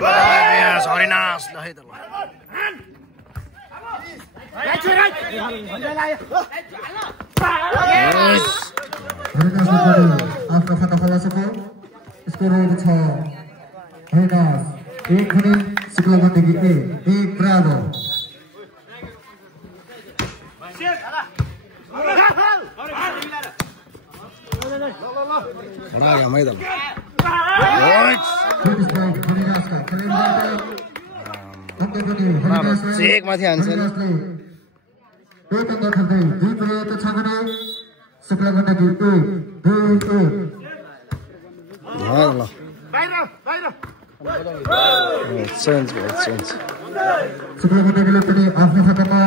Yes, Harinas dah itu. After Fatahawasako, skor Harinas. एक खड़ी शुक्ला की एक ब्रावो बड़ा गया मैदान एक माथि हान्छ एक अंक थर्दै दुई प्रयोग छ भने शुक्ला गण्डकी 1-1 Change. शुक्ला गण्डकीले पनि आफ्नो खातामा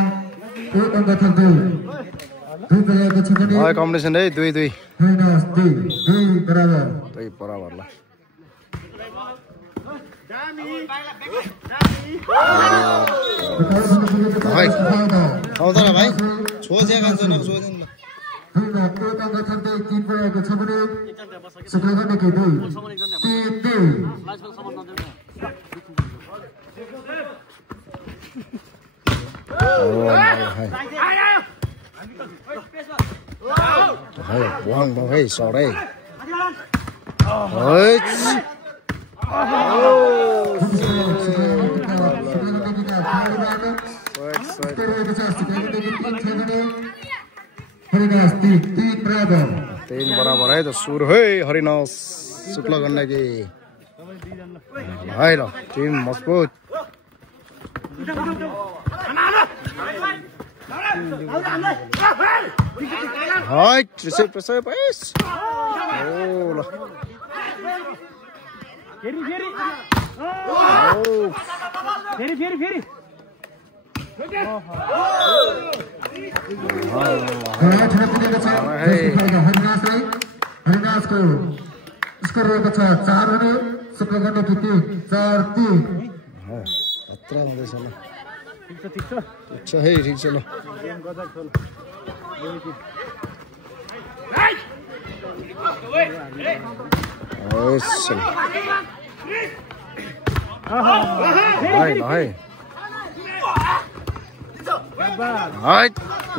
एक अंक थर्दै दुई प्रयोग छ भने हाई कम्बिनेसन है 2-2 Harinas 2 बराबर 2 बराबर ल भाइ आउँदा न भाइ छोजे गान्छ न छोजेन एक अंक थर्दै तीन प्रयोग छ भने Shukla Gandaki 2 buang bang hei sore Harinas 3 बराबर 3 बराबर है तो सुर है हरिनास शुक्ला गण्डकी है ल टिम मजबुत हाय रिसिभ पाइस ओ ल फेरि हरिनास को स्कोर रहेको छ 4 भने शुक्ला गण्डकी 4-3 अत्र हुँदैछ ल ठिक छ है ठिक छ ल हाय हाय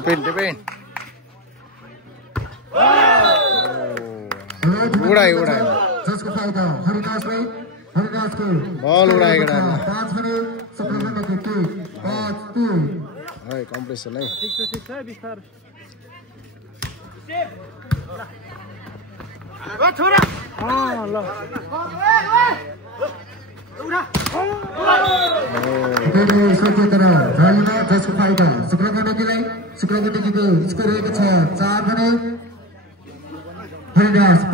डिपेन उडाइ जसको फाइदा हरिनासले हरिनासको बल उडाएको डाला 5 भने शुक्ला गण्डकी 5-3 हाय कम्प्लिसन है ठिक छ बिस्तार ओ छोरा ल जसको फाइदा शुक्ला गण्डकीको स्कोर रहेको छ 4 भने हरिनास 5-4-5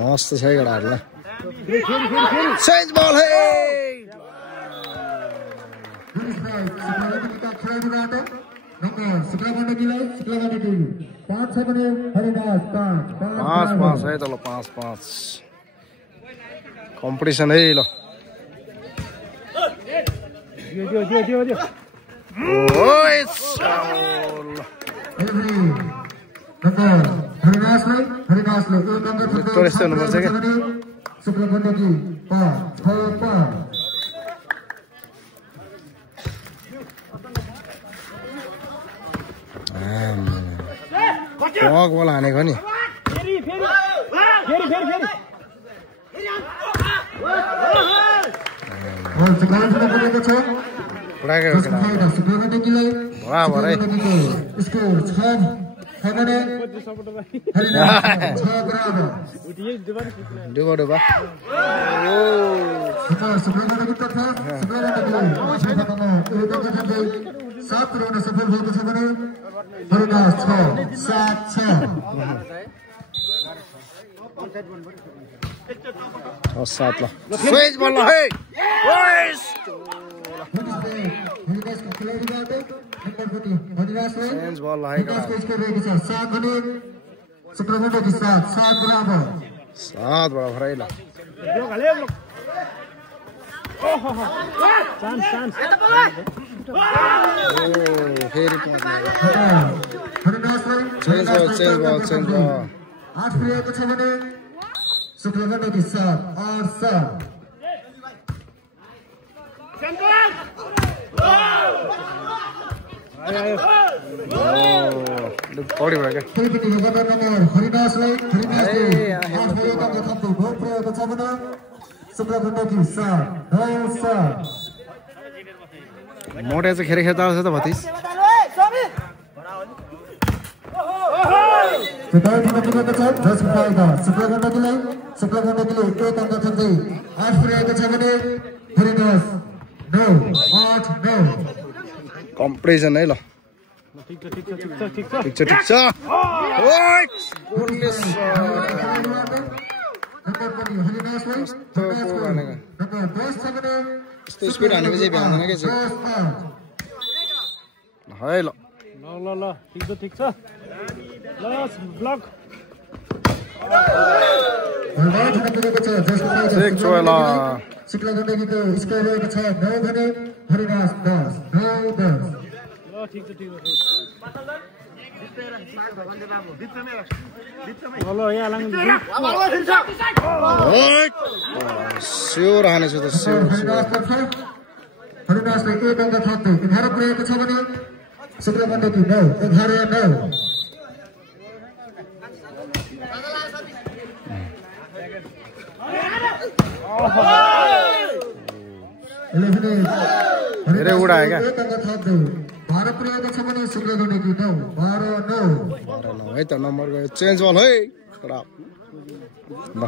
मस्त छ गडाहरुला चेन्ज बल है शुक्ला गण्डकीलाई 5 छ भने हरिनास 5 है त ल 5 कम्पिटिसन है ल दियो हरिनासले एक अंक यस्तो हुनुपर्छ के शुक्ला गण्डकी 5-6-5 पक बल हानेको नि शुक्ला गण्डकीलाई बराबर है स्कोर 6 भने हरिनास 6 बराबर डुबा शुक्ला गण्डकी तथा शुक्ला गण्डकीले 7 रहन सफल भएको छ भने हरिनास 6-7-6 सात ल स्विच बल है हरिनासको खेलाडीबाट हरिनासले चेन्ज बल है स्कोर रहेको छ 7 भने शुक्ला गण्डकी 7 बराबर 7 बराबर है ल चान्स चान्स फेरि चेन्ज भयो 8 पुगेको छ भने शुक्लगण्डकी सर्भ और सर्भ पढी भयो क्या हरिदासलाई 8 पुगेको थप्दै भोट पुगेको छ भने शुक्लगण्डकी सर्भ और सर्भ मोटे चाहिँ खेर खेर्दा आउँछ त भतिस शुक्लगण्डकीले 1 अङ्क थप्दै 8 पुगेको छ भने हरिदास 9 8 9 कम्पिटिसन है ल ठिक छ ठिक छ ओइ गोललेस यस्तो स्पिड हानेपछि भ्याउँदैन के चाहिँ है ल ल ल ठिक छ ल ब्लक शुक्लगण्डकीको स्कोर रहेको छ 9 भने हरिदास 10 9 10 ल ठिक छ ल यहाँ लाङ स्योर हानेछु त स्योर हरिदासले 1 अङ्क थप्दै 11 पुगेको छ भने शुक्लगण्डकी 9 11 9 धेरै उडायो क्या 1 अङ्क थप्दै 12 पुगेको छ भने शुक्लगण्डकी 9 12 9 है त नम्बर गयो चेन्ज बल है खराब ल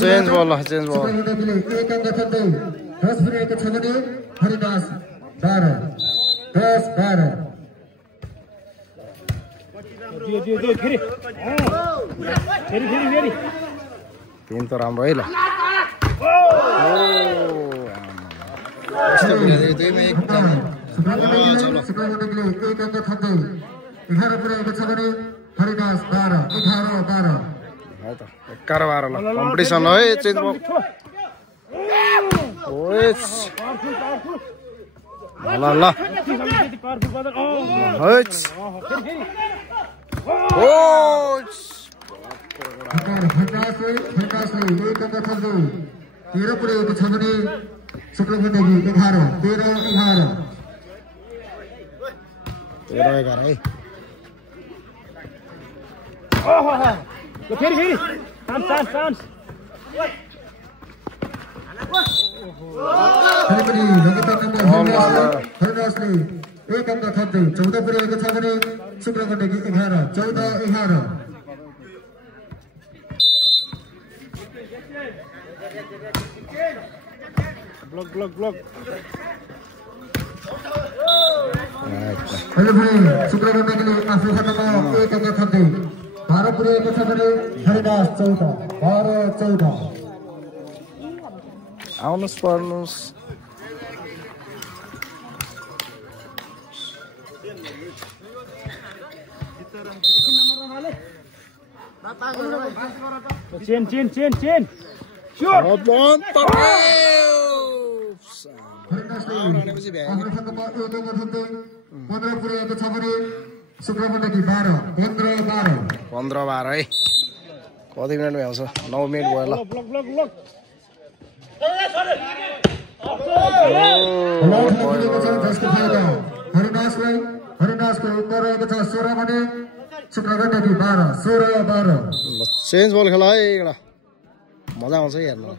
चेन्ज बल शुक्लगण्डकीले 1 अङ्क थप्दै 10 पुगेको छ भने हरिदास 12 10 12 दियो फेरि टिम त राम्रो है ल शुक्लगण्डकीले 1 अङ्क थप्दै 11 पुगेको छ भने हरिदास 12 11 12 है त 11 12 ल कम्पिटिसन है चेन्ज भयो ओएस ल ल हट्स ओस हरिदासले 1 अङ्क थप्दै 13 पुगेको छ भने शुक्लगण्डकी 11 13 11 11 है फेरि चान्स हरिदासले 1 अङ्क थप्दै 14 पुगेको छ भने शुक्लगण्डकी 11 14 11 ब्लक शुक्लगण्डकीले आफ्नो खातामा 1 अङ्क थप्दै 12 पुगेको छ भने हरिदास 14 12 14 आउनुहोस् पर्नुहोस् चेन स्योर हरिदासले आफ्नो खातामा 1 अङ्क थप्दै 15 पुगेको छ भने शुक्लगण्डकी 12 15 12 15 12 है कति मिनट भ्याउँछ 9 मिनट भयो ल हरिदासको उत्तर रहेको छ 16 भने शुक्लगण्डकी 12 16 12 चेन्ज बल खेला है एउटा मजा आउँछ हेर्नु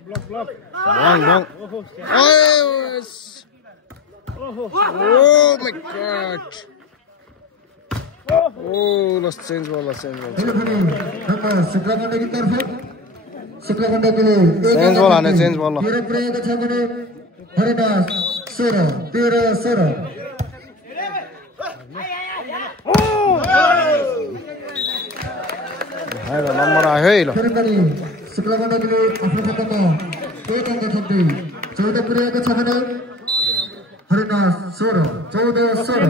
Oh my god. Oh, let's change ball. शुक्लगण्डकी तर्फ शुक्लगण्डकीले चेन्ज बल हाने चेन्ज बल पुगेको छ भने हरिदास 16 13 16 नम्बर आयो है ल शुक्लगण्डकीले आफ्नो खातामा एक अंक थप्दै 14 पुर्याएको छ भने हरिदास 16 14-16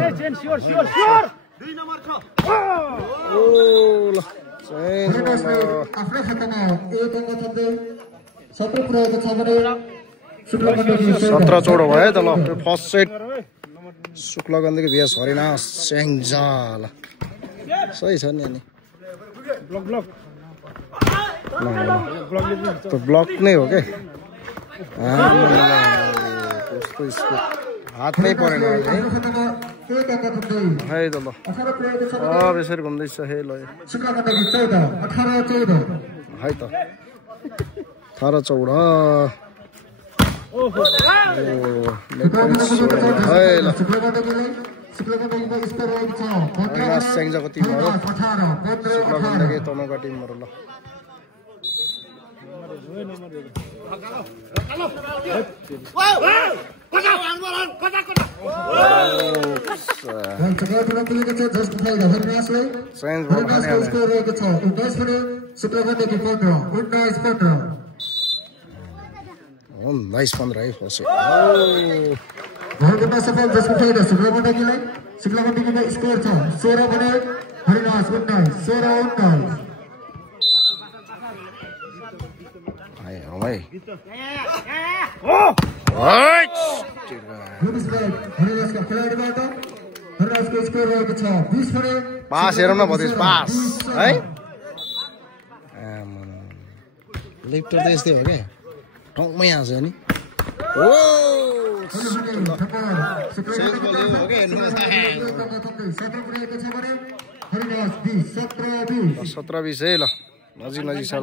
हरिदासले आफ्नो खातामा एक अंक थप्दै 17 पुर्याएको छ भने 17-14 भयो त ल फर्स्ट सेट शुक्लगण्डकी VS हरिनास स्याङ्जा ल सही छ नि अनि तो ब्लक नै हो के हात नै परेन है त ल अब यसरी घुम्दैछ हे ल है त 18-14 स्याङ्जाको टिमहरू शुक्लगण्डकी तनहुँका टिमहरू ल नाइस 15 है फसे सफल जसको फाइदा शुक्लगण्डकीलाई शुक्लगण्डकीको स्कोर छ 16 भने हरिदास 19 16-19 हरिदासका खेलाडीबाट हरिदासको स्कोर रहेको छ 20 भने पास हेरौँ न भतिज पास है लिफ्टर त यस्तै हो के ठाउँमै आउँछ नि ओ हरिदास 17-20 है ल नजिक छ ल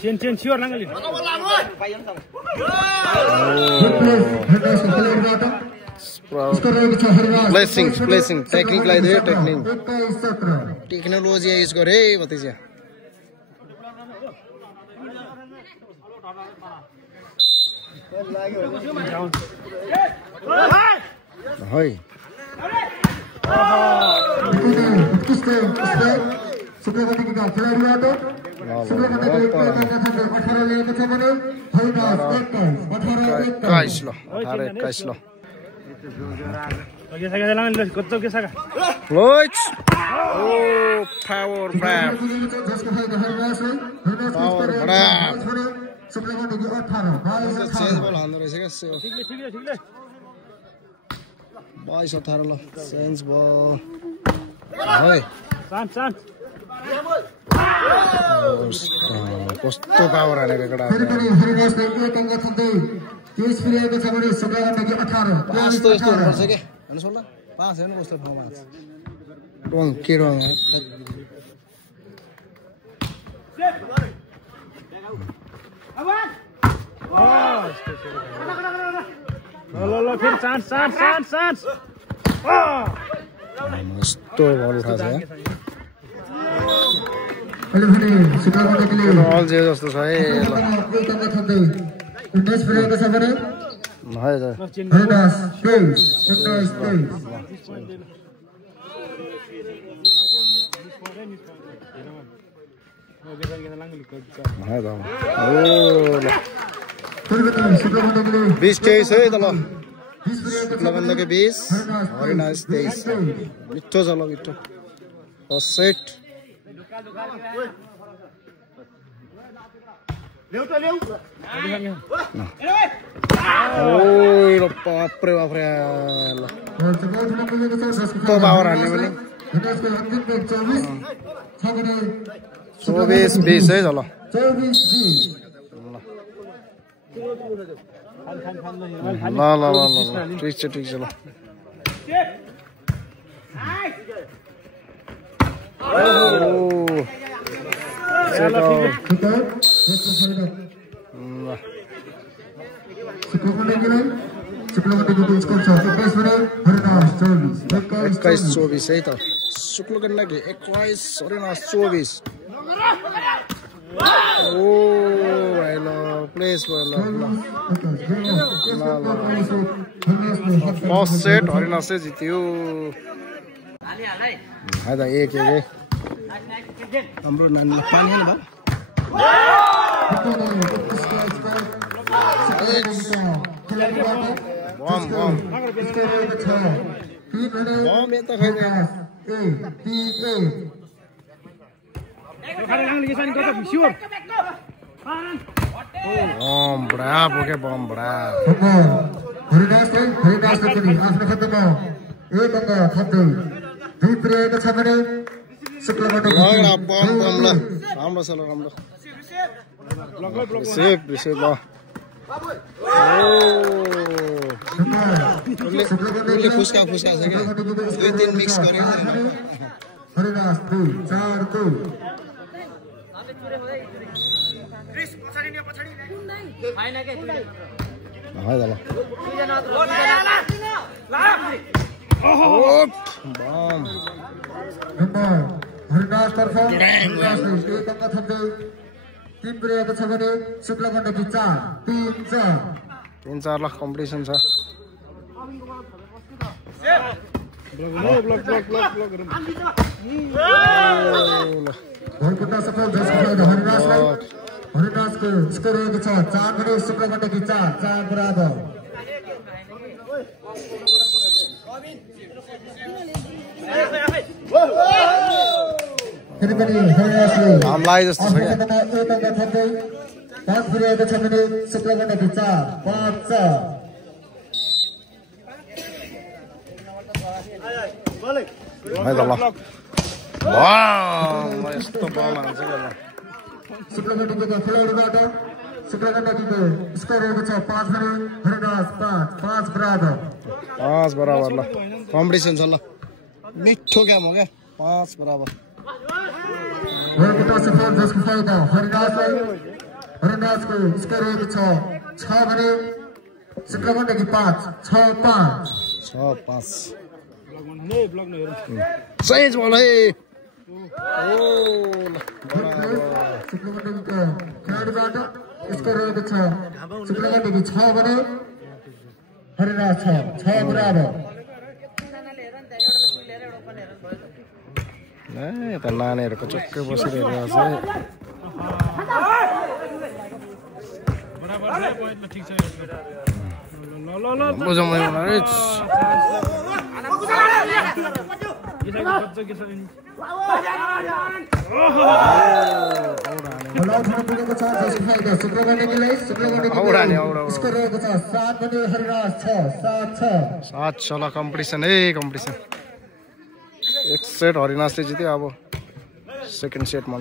चेन सियोर नाङ्गली प्लेसिङ टेक्निक लगाइदियो टेक्नोलोजी युज गरे भतिज है शुक्लगण्डकीका खेलाडीबाट शुक्लगण्डकीले 18 ल्याएको छ भने हरिदास 21 ल 18-21 ल Oke, saya jalan dulu. Kocok ke sana. Loich. Oh, power grab. Power grab. Change ball हांदो रहेछ के ठीक ले 22-18 ल चेंज बॉल है शान्त कस्तो पावर हानेको केटा हरिदासले एक अंक थप्दै 23 पुर्याएको छ भने शुक्लगण्डकी 18 पास त यस्तो गर्छ के हैन सोल्ला पास हेर्नु कस्तो ठाउँमा रङ के रङ ल फिर चान्स यस्तो बल उठाछ है शुक्लगण्डकीले बल जे जस्तो छ है ल 19 पुर्याएको छ भने है त हरिदास 19-23 है त ओ ल 20-23 है त ल शुक्लगण्डकी 20 हरिदास 23 मिठो छ ल मिठो सेट ओइ बाप्रे ल कस्तो पावर हान्ने पनि 24-20 है त ल 24-20 ठिक छ ल शुक्लगण्डकीको स्कोर छ 21 भने हरिदास 21-24 है त शुक्लगण्डकी 21 हरिदास 24 ओ भाइ ल प्लेस ल फर्स्ट सेट हरिदास चाहिँ जित्यो है त एक हाम्रो नानी पानी हैन बा Bom yata khaide. Bom bravo ke bom bravo. Haridas पनि आफ्नो खतमा एक अङ्क थप्दै दुई पुर्याएको छ भने शुक्रबाट Lagna bom bom la. Ramro sala ramro. Receive la. उसले फुस्का फुस्का छ क्या दुई तीन मिक्स गरे हरिदास 2 4 2 हाय दाला बम हरिदास तर्फ हरिदासले एक अङ्क थप्दै तीन पुर्याएको छ भने शुक्लगण्डकी 4 3-4 लाख कम्पिटिसन छ भोलकुटा सफल जसको हरिदासलाई हरिदासको स्कोर रहेको छ 4 भने शुक्लगण्डकी 4 बराबर फेरि पनि हरिदासले हामीलाई जस्तो छ क्या एक अङ्क थप्दै 5 पुर्याएको छ भने शुक्लगण्डकी 4-5-4 हाय दाला वाउ यस्तो बम हान्छ क्या शुक्लगण्डकीको खेलाडीबाट शुक्लगण्डकीको स्कोर रहेको छ 5 भने हरिदास 5 बराबर 5 बराबर ल कम्पिटिसन छ ल मिठो गेम हो क्या 5 बराबर भोलकुटा सफल जसको फाइदा हरिदासको स्कोर रहेको छ 6 भने शुक्लगण्डकी 5-6-5 6-5 सही बोल है शुक्लगण्डकीको खेलाडीबाट स्कोर रहेको छ शुक्लगण्डकी 6 भने हरिदास 6 बराबर यता नानीहरूको चुक्कै बसिरहेको छ शुक्लगण्डकीलाई स्कोर रहेको छ 7 भने हरिदास 6-7-6 ल कम्पिटिसन है कम्पिटिसन एक सेट हरिदासले जित्यो अब सेकेन्ड सेटमा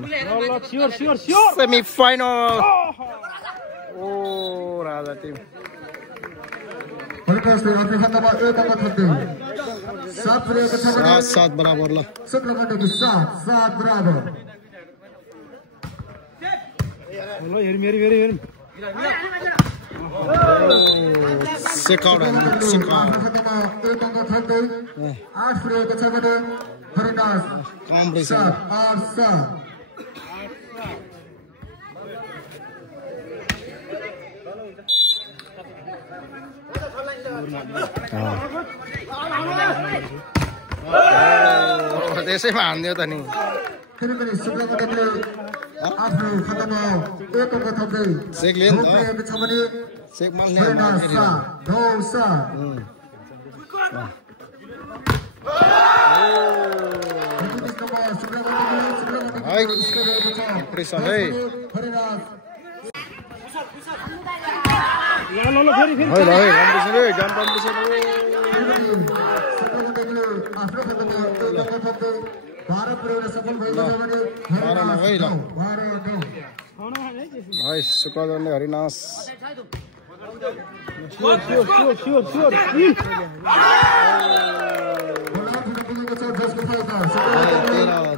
सेमी फाइनल ओ राजा टिम हरिदासले आफ्नो खातामा एक अङ्क थप्दै 7 पुर्याएको छ भने 7 बराबर ल शुक्लगण्डकी 7 बराबर सेकाउट आफ्नो खातामा एक अङ्क थप्दै 8 पुर्याएको छ भने हरिदास कम्पिटिसन 8-7 त्यसैमा हान्दियो त नि फेरि पनि शुक्लगण्डकीले आफ्नो खातामा एक अङ्क थप्दै सेक लियो नि त पुर्याएको छ भने सेक माल्ने हरिदास 9-7 कम्पिटिसन है शुक्लगण्ड हरिदास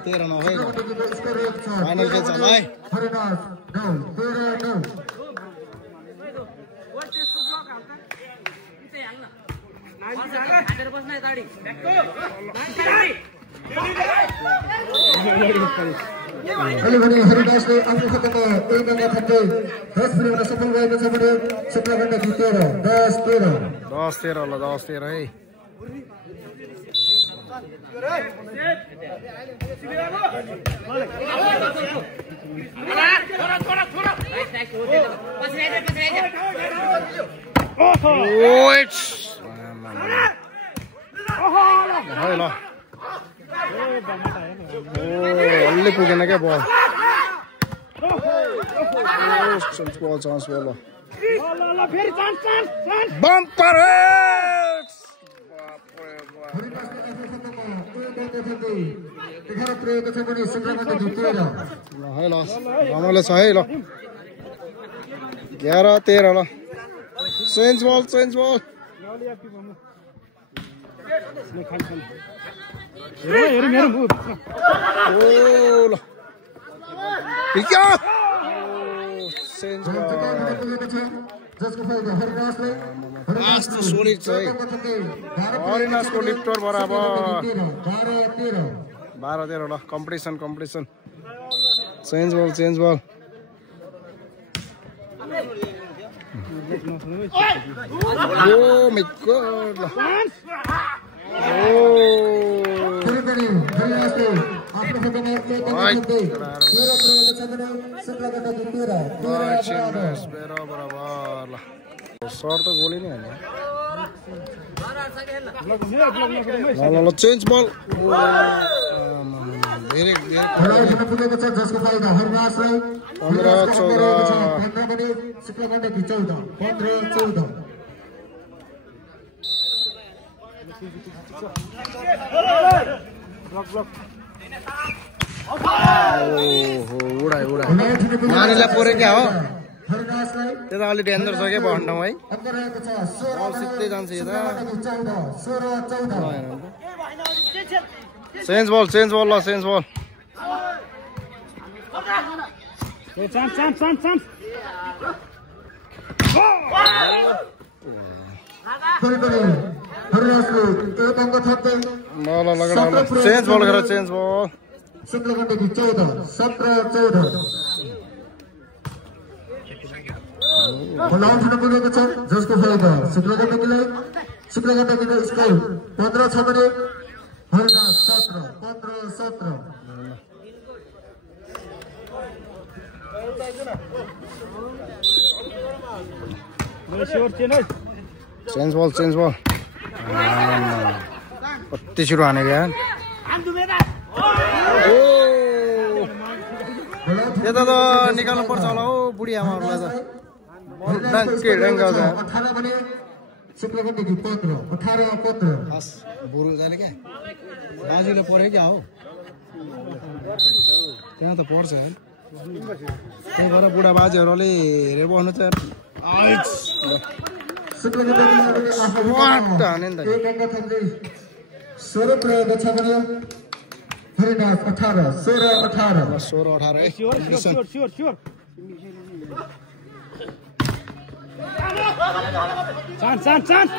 तेह्र नौ है फाइनल के छ भाइ अहिले भने हरिदासले आफ्नो खातामा एक अङ्क थप्दै 10 पुर्याउन सफल भएको छ भने शुक्लगण्डकी 10-13 ल 10-13 है अलि पुगेन क्या बल चान्स बल बम्पर रमाइलो छ है ल 11-13 ल चेन्ज बल हरिनासको लिफ्टर बराबर 12-13 ल कम्पिटिसन चेन्ज बल Oh my god. Sort the goal in it. Change ball. नानीलाई परे क्या हो त्यो त अलि डेन्जर छ क्या बढ्न है सिधै जान्छ यता चेन्ज बल ल चेन्ज बल चेन्ज बल गरेर चेन्ज बल जसको फाइदा शुक्रगण्डकीले स्कोर 15 छ भने हरिनास 17 चेन्ज बल कति छिटो हानेको यार यता त निकाल्नु पर्छ होला हौ बुढी आमाहरूलाई त बुढो जाने क्या बाजुले पऱ्यो क्या हो त्यहाँ त पर्छ है त्यही भएर बुढा बाजेहरूले हेरेर बस्नु चाहिँ हाने नि त 16 प्रयोग छ भने हरिनास 16-18 Chance.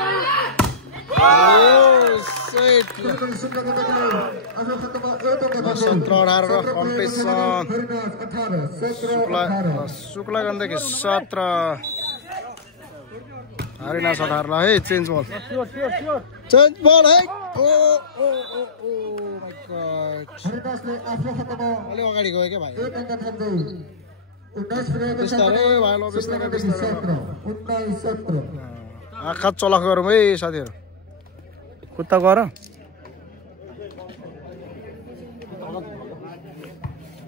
शुक्ला गण्डकी 17 हरिनास 18 है चेन्ज बल है अलि अगाडि गयो क्या भाइ आँखा चलाख गरौँ है साथीहरू खुट्टा गर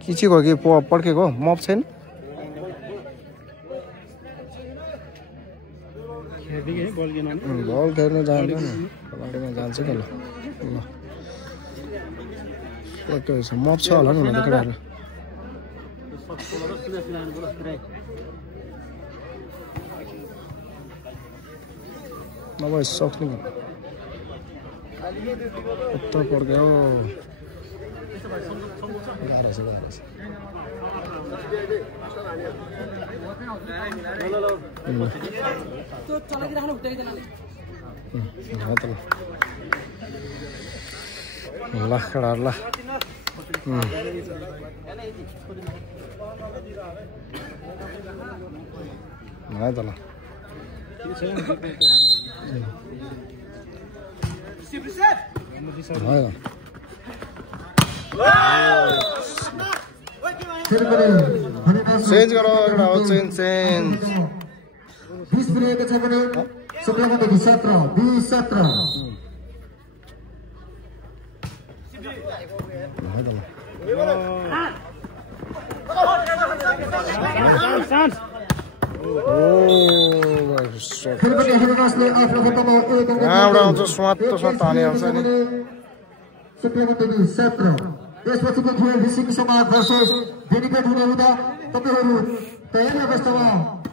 किचेको कि पड्केको मप छैन बल खेल्नु जान्छ नि कबाडीमा जान्छ क्या ल मप छ होला नि केटाहरू नभए सक्ने कता पड्क्यो गाह्रो छ ल केटाहरू ल है त ल चेन्ज गरौ एउटा हो चेन्ज 20 मिनेटको छ भने शुक्रबारदेखि 17 20 17 त्यसपछिको खेल ऋषिक समाज भर्सेस डेडिकेट हुने हुँदा तपाईहरु तयारी अवस्थामा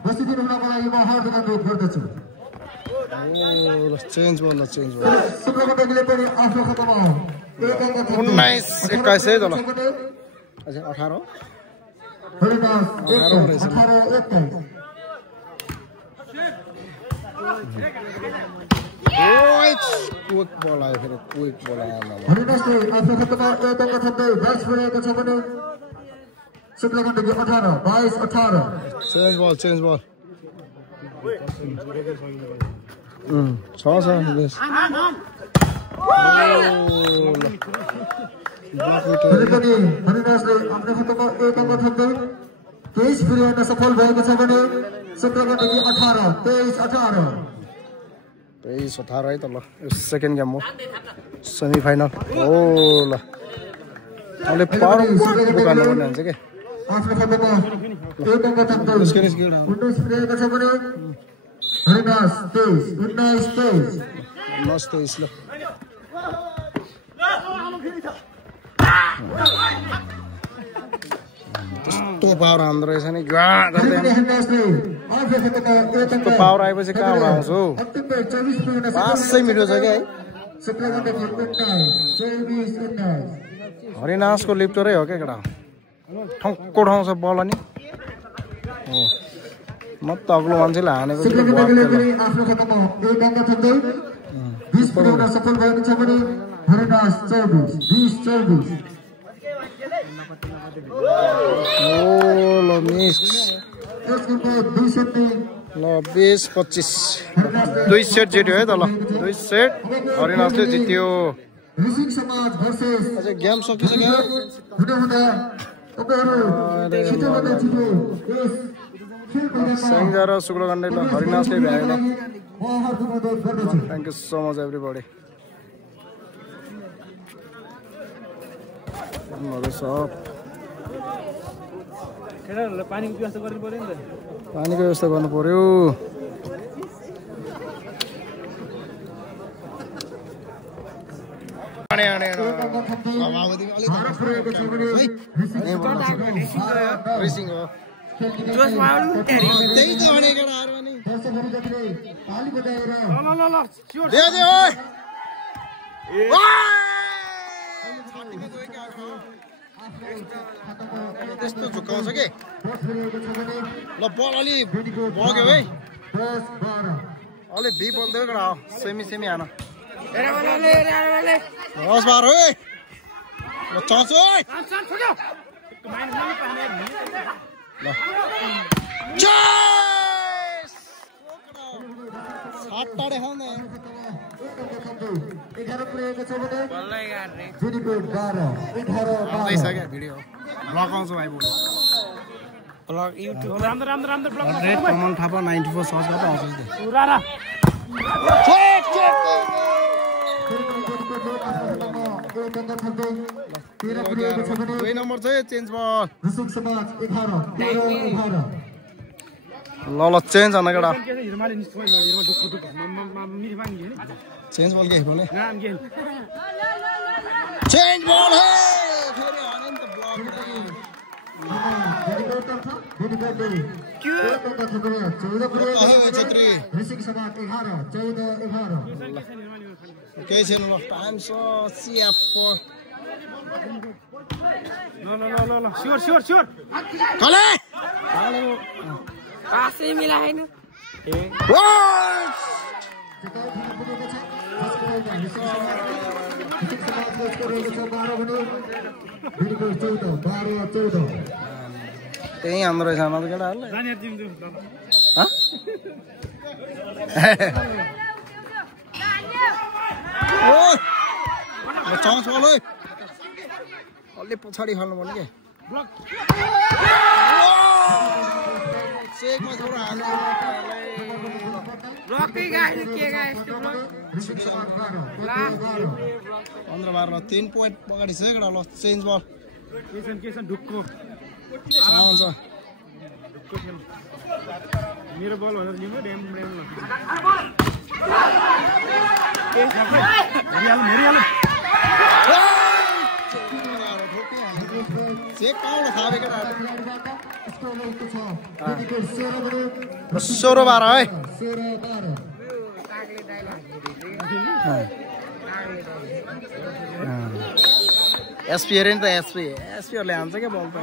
बसिदिनु हुनको लागि म हार्दिक अनुरोध गर्दछु। चेन्ज बल शुक्रबारले पनि आफ्नो खतमा 19 21 है त ल अच्छा 18 क्विक बल आयो फेरि क्विक बल आयो हरिदासले आफ्नो खतमा एक अङ्क थप्दै 10 पुर्याएको छ भने शुक्रबारदेखि 18 22 18 चेन्ज बल छ बेस हरिदासले आफ्नो खतमा एक अङ्क थप्दै 23 पुर्याउन सफल भएको छ भने शुक्रबारदेखि 18 23 18 23 18 है त ल सेकेन्ड गेम हो सेमी फाइनल ओ ल अहिले पावर बोकाल्नु पर्ने हुन्छ के आफ्नो खतमा एक अङ्क थप्दै 19 पुर्याएको छ भने हरिदास 23 19 ल त्यस्तो पावर हान्दो रहेछ नि त्यस्तो पावर आएपछि कहाँबाट आउँछ हौ 500 मिटर छ क्या है हरिनासको लिफ्टरै हो क्या केटा ठक्को ठाउँ छ बल अनि म त अग्लो मान्छेले हानेको सफल भएको छ भने हरिदास 24 20 24 ल मिक्स ल 20 25 2 सेट जित्यो है त ल 2 सेट हरिनासले जित्यो अझै गेम सकिसक्यो सेङ्जा र शुक्रगण्डे ल हरिनासले भ्याएन thank you so much everybody सब पानीको व्यवस्था गर्नु पर्यो नि त पानीको व्यवस्था गर्नु पर्यो त्यस्तो झुक्काउँछ कि ल बल अलि बग्यो है अलि भी बोल्दै कडा हो सेमी हान 10-12 है ल चर्च है ल चेस सात टाडे खाउने 11 पुर्याएको छ भने बल्लै गाड्ने जुनिपेट 12 18 आउँदैछ क्या भिडियो ब्लग आउँछ भाइ बोल्नु ब्लग युट्युब राम्रो blog red common Thapa 94 search गर्दा आउँछ नि पुरा र दुई नम्बर चाहिँ चेन्ज बल ल चेन्ज हन केटा चेन्ज बल के बोले चेन्ज बल है फेरि हाने नि त ब्लक केही छैन ल टाइम छ सिएफ ल स्योर कले पासै मिलाएन त्यही हाम्रो रहेछ न त केटाहरूलाई चान्स बल है अलि पछाडि खाल्नु पर्ने के चेकमा छोरा हाल्नु ब्लकै गाइस के गाइस त्यो ब्लक 15-12 ल 3 पोइन्ट अगाडि छ एकटा ल चेन्ज बल केसन ढुक्को हुन्छ मेरो बल भनेर लिनु ड्याम ड्याम ल चेक पाउन थाले केटा 16-12 है एसपी हेरे नि त एसपीहरुले हान्छ के बल त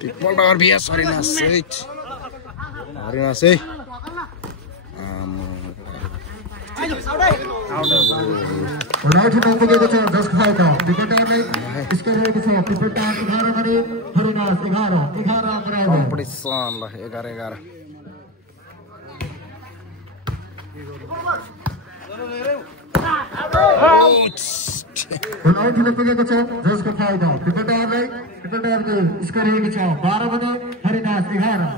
Tikpolta RBS Harinas है राइट में पुगेको छ 10 खाएका विकेटरले स्कोर गरेको छ विकेटर 11 गरे हरिनास 11 बराबर कम्पिटिसन ल 11 राइट में पुगेको छ 10 को फाइदा विकेटरले विकेटरको स्कोर गरेको छ 12 गरे हरिनास 11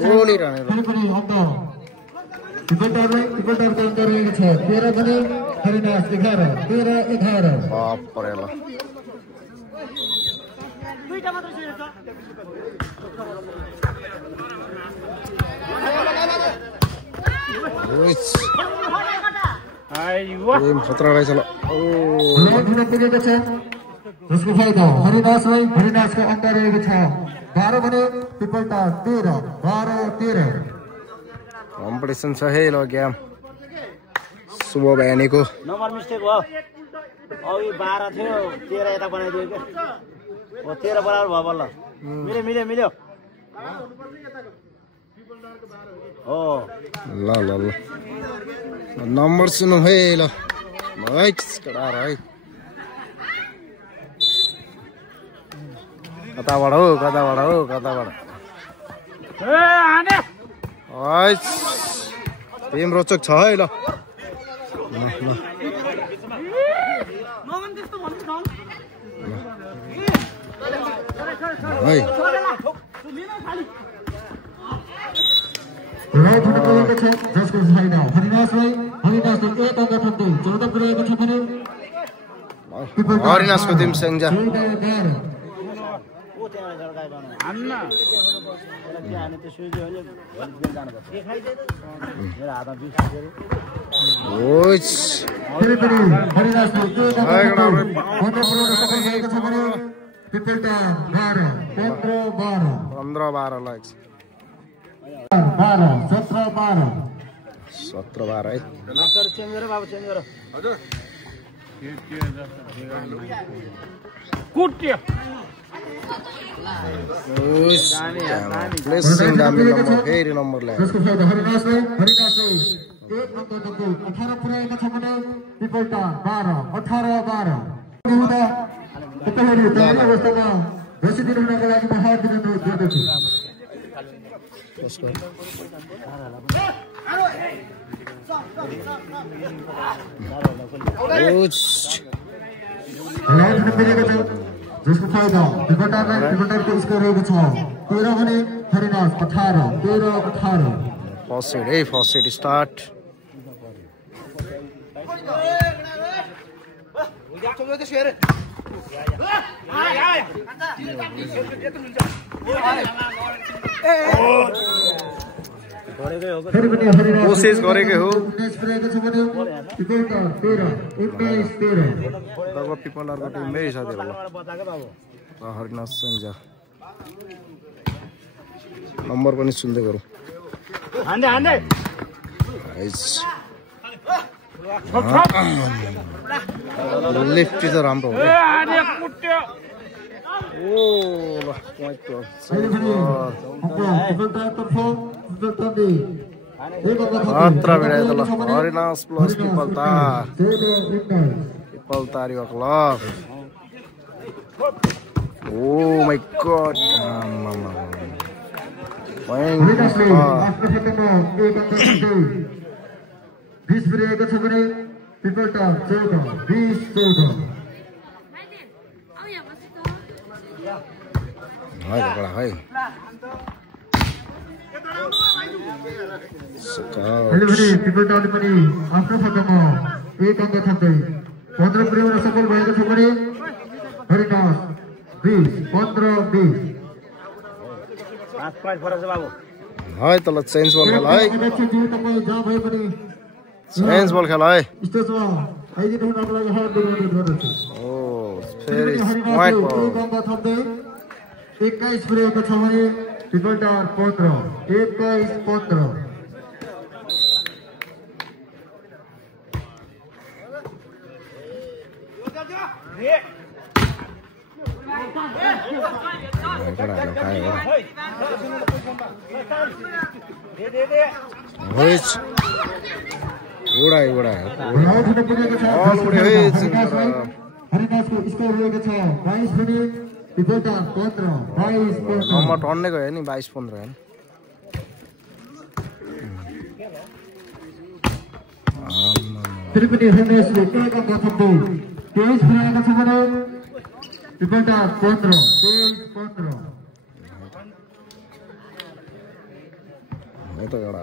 सोली रहने विकेटरको अंक रहेको छ 13 गरे हरिनास 11 बाप परेला दुईटा मात्र गेम खतरा रहेछ ल पुगेको छ उसको फाइदा हरिनासको अंक रहेको छ 12 भने पिपलटा 13 कम्पिटिसन छ है ल गेम शुभ बयानीको नम्बर मिस्टेक भयो अघि 12 थियो 13 यता बनाइदियो के ओ 13 बराबर भयो बल्ल मिल्यो हो ल नम्बर सुन्नु है ल है कताबाट टिम रोचक छ है ल जसको फाइदा हरिनासले 1 अंक थप्दै 14 पुर्याएको छ भने हरिनासको टिम सेङ्जा प्लेसिङ दामी नम्बर फेरि नम्बर ल्यायो जसको फाइदा हरिनासले 1 अंक थप्दै 18 पुर्याएको छ भने पिपलटा 18 हुँदा तपाईहरु तयारी अवस्थामा बसिदिनु हुनको लागि म हार्दिक अनुरोध गर्दछु जसको फाइदा विकेटरको स्कोर रहेको छ 13 भने हरिनास 18 फर्स्ट सेट स्टार्ट कोशिश गरेकै हो पिपलहरूको टिम मेरै साथीहरू हरिनास सेङ्जा नम्बर पनि सुन्दै गरौँ लेफ्टी त राम्रो हो मात्र भिडायो त ल हरिनास प्लस पिपलतार यो क्लब ओ माय गॉड आफ्नो खातामा 1 अङ्क थप्दै 15 पुर्याउन सफल भएको छ भने हरिदास 20 15 20 5 पॉइंट फरक छ बाबु है त ल चेन्ज बल खेल है चेन्ज बल खेल है स्टेजमा आइदिनु हुनको लागि हार्दिक अनुरोध गर्दछु ओ फेरि पॉइन्ट 1 अङ्क थप्दै 21 पुर्याएको छ भने पिपलटार 15 21 15 हरिदासको स्कोर रहेको छ 22 मिनेट पिपलटार 15 22 15 नम्बर टन्ने गयो नि 22 15 हैन त्रिपुटी हरिदासले 1 अङ्क थप्दै 23 पुर्याएको छ भने पिपलटार 15 23 15 हो त एउटा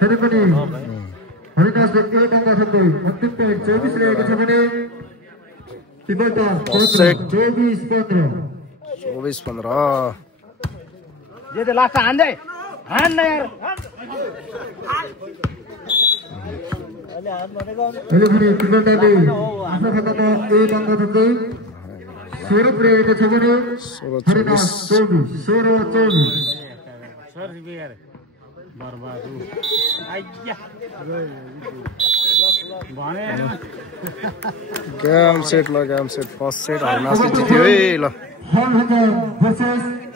त्रिपुटी हरिदासले 1 अङ्क थप्दै 24 रहेको छ भने पिपलटार 15 24 15 24 15 जे त लास्ट हान दे हान न यार अहिले पिपलटारले आफ्नो खातामा 1 अङ्क थप्दै 16 पुर्याएको छ भने हरिदास 24 16 24 सर यार बर्बाद हो आइया भने गेम सेट फर्स्ट सेट हरिनासले जित्यो है ल versus